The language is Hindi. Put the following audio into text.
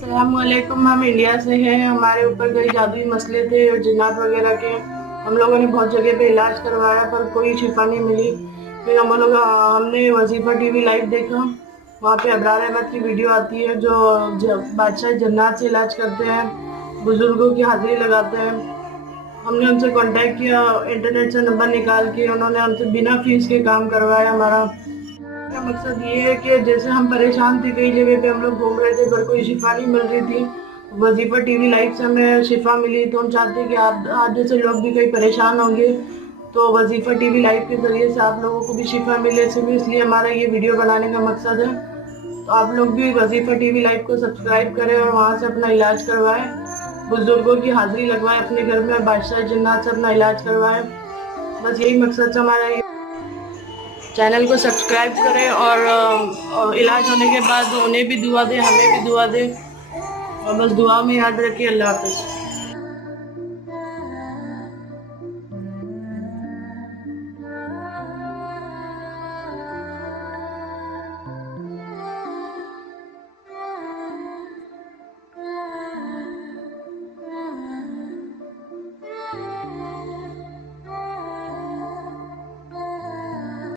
अस्सलामुअलैकुम। हम इंडिया से हैं। हमारे ऊपर कई जादुई मसले थे और जिन्नात वगैरह के। हम लोगों ने बहुत जगह पे इलाज करवाया पर कोई शिफा नहीं मिली। फिर हमने वजीफा टीवी लाइव देखा। वहाँ पे अबरार अहमद की वीडियो आती है जो बादशाह जन्नात से इलाज करते हैं, बुजुर्गों की हाजिरी लगाते हैं। हमने उनसे कांटेक्ट किया, इंटरनेट से नंबर निकाल के उन्होंने हमसे बिना फीस के काम करवाया। हमारा का मकसद ये है कि जैसे हम परेशान थे, कई जगह पे हम लोग घूम रहे थे पर कोई शिफा नहीं मिल रही थी। वजीफा टीवी लाइव से हमें शिफा मिली, तो हम चाहते हैं कि आप जैसे लोग भी कहीं परेशान होंगे तो वजीफा टीवी लाइव के जरिए से आप लोगों को भी शिफा मिले। सिर्फ इसलिए हमारा ये वीडियो बनाने का मकसद है। तो आप लोग भी वजीफा टीवी लाइव को सब्सक्राइब करें और वहाँ से अपना इलाज करवाएं, बुजुर्गों की हाजिरी लगवाएं अपने घर में, बादशाह जिन्नात से अपना इलाज करवाएं। बस यही मकसद से हमारा ये चैनल को सब्सक्राइब करें और इलाज होने के बाद उन्हें भी दुआ दें, हमें भी दुआ दें। और बस दुआ में याद रखिए। अल्लाह हाफ़िज़।